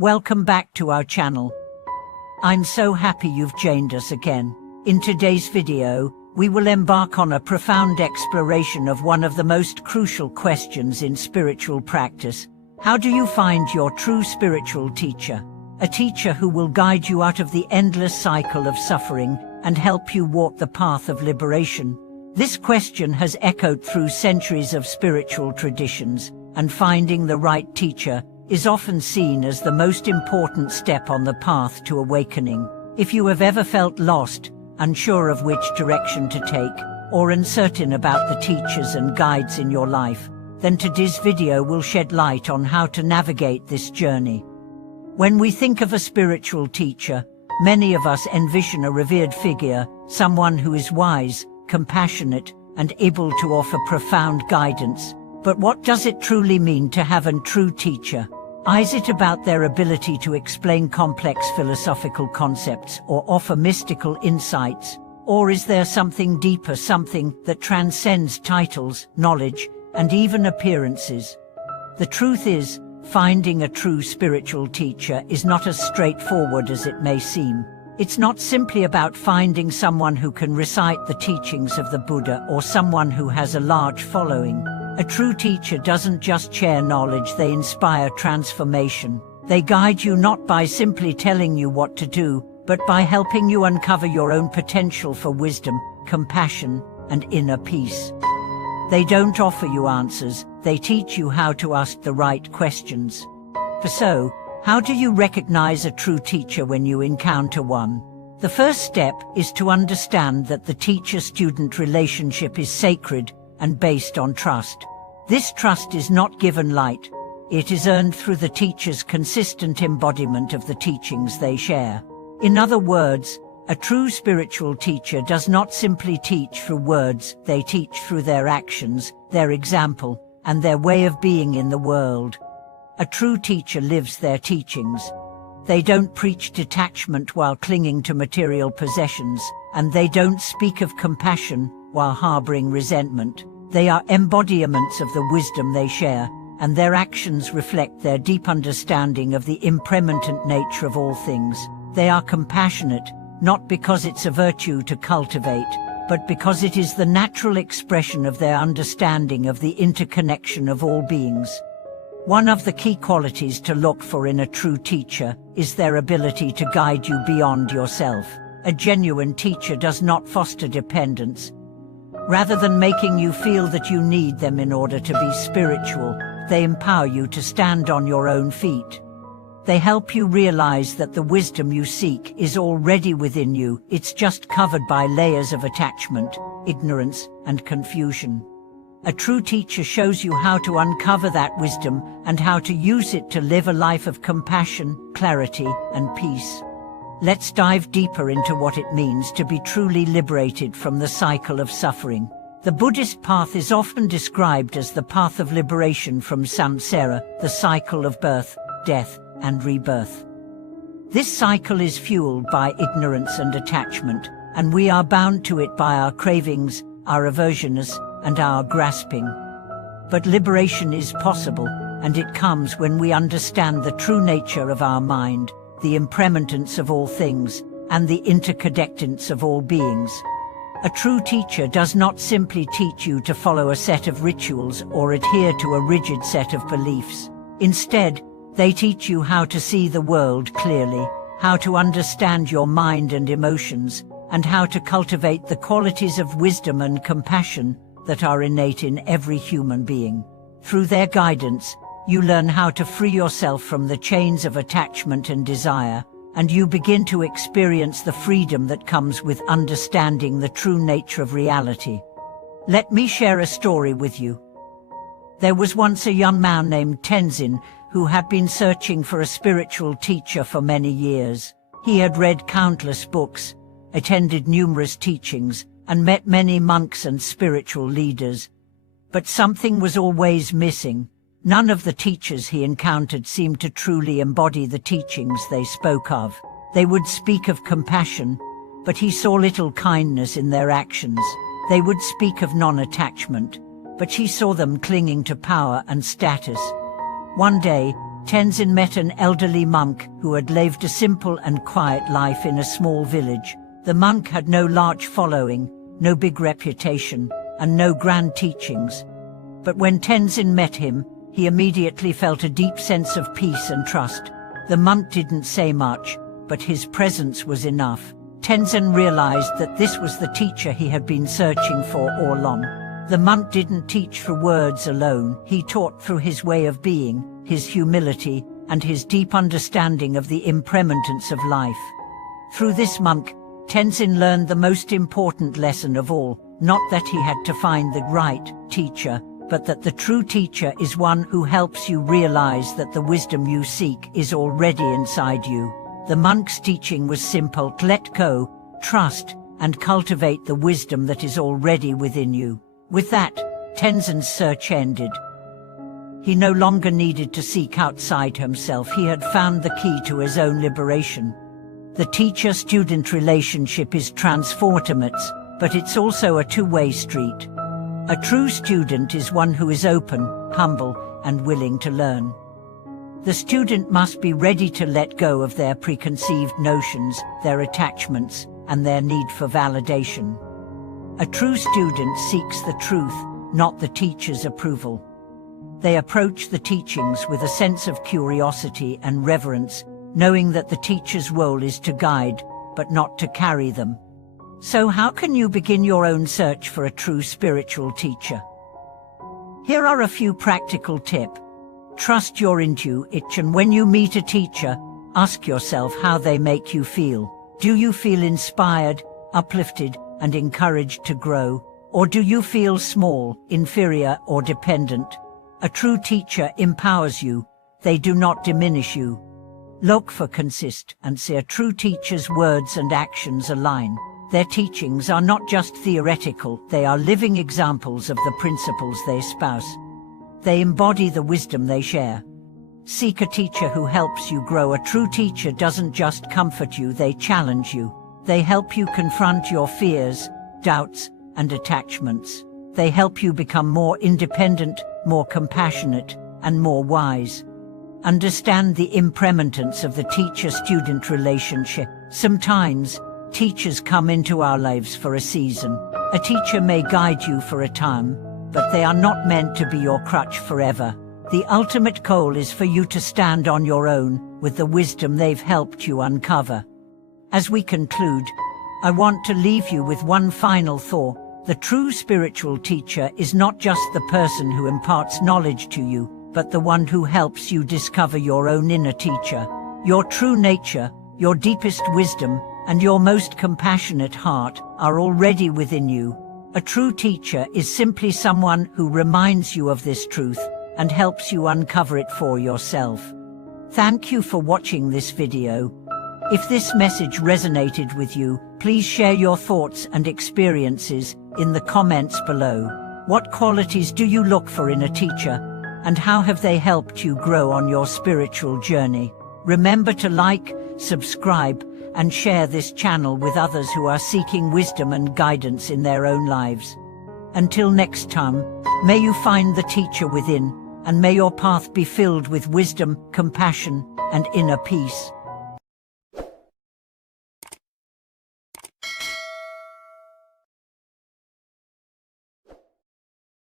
Welcome back to our channel. I'm so happy you've joined us again. In today's video, we will embark on a profound exploration of one of the most crucial questions in spiritual practice. How do you find your true spiritual teacher? A teacher who will guide you out of the endless cycle of suffering and help you walk the path of liberation. This question has echoed through centuries of spiritual traditions, and finding the right teacher is often seen as the most important step on the path to awakening. If you have ever felt lost, unsure of which direction to take, or uncertain about the teachers and guides in your life, then today's video will shed light on how to navigate this journey. When we think of a spiritual teacher, many of us envision a revered figure, someone who is wise, compassionate, and able to offer profound guidance. But what does it truly mean to have a true teacher? Is it about their ability to explain complex philosophical concepts or offer mystical insights? Or is there something deeper, something that transcends titles, knowledge, and even appearances? The truth is, finding a true spiritual teacher is not as straightforward as it may seem. It's not simply about finding someone who can recite the teachings of the Buddha or someone who has a large following. A true teacher doesn't just share knowledge, they inspire transformation. They guide you not by simply telling you what to do, but by helping you uncover your own potential for wisdom, compassion, and inner peace. They don't offer you answers, they teach you how to ask the right questions. So, how do you recognize a true teacher when you encounter one? The first step is to understand that the teacher-student relationship is sacred and based on trust. This trust is not given light. It is earned through the teacher's consistent embodiment of the teachings they share. In other words, a true spiritual teacher does not simply teach through words, they teach through their actions, their example, and their way of being in the world. A true teacher lives their teachings. They don't preach detachment while clinging to material possessions, and they don't speak of compassion while harboring resentment. They are embodiments of the wisdom they share, and their actions reflect their deep understanding of the impermanent nature of all things. They are compassionate, not because it's a virtue to cultivate, but because it is the natural expression of their understanding of the interconnection of all beings. One of the key qualities to look for in a true teacher is their ability to guide you beyond yourself. A genuine teacher does not foster dependence. Rather than making you feel that you need them in order to be spiritual, they empower you to stand on your own feet. They help you realize that the wisdom you seek is already within you, it's just covered by layers of attachment, ignorance, and confusion. A true teacher shows you how to uncover that wisdom and how to use it to live a life of compassion, clarity, and peace. Let's dive deeper into what it means to be truly liberated from the cycle of suffering. The Buddhist path is often described as the path of liberation from samsara, the cycle of birth, death, and rebirth. This cycle is fueled by ignorance and attachment, and we are bound to it by our cravings, our aversions, and our grasping. But liberation is possible, and it comes when we understand the true nature of our mind, the impermanence of all things, and the interconnectedness of all beings. A true teacher does not simply teach you to follow a set of rituals or adhere to a rigid set of beliefs. Instead, they teach you how to see the world clearly, how to understand your mind and emotions, and how to cultivate the qualities of wisdom and compassion that are innate in every human being. Through their guidance, you learn how to free yourself from the chains of attachment and desire, and you begin to experience the freedom that comes with understanding the true nature of reality. Let me share a story with you. There was once a young man named Tenzin who had been searching for a spiritual teacher for many years. He had read countless books, attended numerous teachings, and met many monks and spiritual leaders. But something was always missing. None of the teachers he encountered seemed to truly embody the teachings they spoke of. They would speak of compassion, but he saw little kindness in their actions. They would speak of non-attachment, but he saw them clinging to power and status. One day, Tenzin met an elderly monk who had lived a simple and quiet life in a small village. The monk had no large following, no big reputation, and no grand teachings. But when Tenzin met him, he immediately felt a deep sense of peace and trust. The monk didn't say much, but his presence was enough. Tenzin realized that this was the teacher he had been searching for all along. The monk didn't teach through words alone. He taught through his way of being, his humility, and his deep understanding of the impermanence of life. Through this monk, Tenzin learned the most important lesson of all, not that he had to find the right teacher, but that the true teacher is one who helps you realize that the wisdom you seek is already inside you. The monk's teaching was simple: to let go, trust, and cultivate the wisdom that is already within you. With that, Tenzin's search ended. He no longer needed to seek outside himself. He had found the key to his own liberation. The teacher-student relationship is transformative, but it's also a two-way street. A true student is one who is open, humble, and willing to learn. The student must be ready to let go of their preconceived notions, their attachments, and their need for validation. A true student seeks the truth, not the teacher's approval. They approach the teachings with a sense of curiosity and reverence, knowing that the teacher's role is to guide, but not to carry them. So how can you begin your own search for a true spiritual teacher? Here are a few practical tips. Trust your intuition. When you meet a teacher, ask yourself how they make you feel. Do you feel inspired, uplifted, and encouraged to grow? Or do you feel small, inferior, or dependent? A true teacher empowers you. They do not diminish you. Look for consistency. A true teacher's words and actions align. Their teachings are not just theoretical, they are living examples of the principles they espouse. They embody the wisdom they share. Seek a teacher who helps you grow. A true teacher doesn't just comfort you, they challenge you. They help you confront your fears, doubts, and attachments. They help you become more independent, more compassionate, and more wise. Understand the impermanence of the teacher-student relationship. Sometimes, teachers come into our lives for a season. A teacher may guide you for a time, but they are not meant to be your crutch forever. The ultimate goal is for you to stand on your own, with the wisdom they've helped you uncover. As we conclude, I want to leave you with one final thought. The true spiritual teacher is not just the person who imparts knowledge to you, but the one who helps you discover your own inner teacher. Your true nature, your deepest wisdom, and your most compassionate heart are already within you. A true teacher is simply someone who reminds you of this truth and helps you uncover it for yourself. Thank you for watching this video. If this message resonated with you, please share your thoughts and experiences in the comments below. What qualities do you look for in a teacher, and how have they helped you grow on your spiritual journey? Remember to like, subscribe, and share this channel with others who are seeking wisdom and guidance in their own lives. Until next time, may you find the teacher within, and may your path be filled with wisdom, compassion, and inner peace.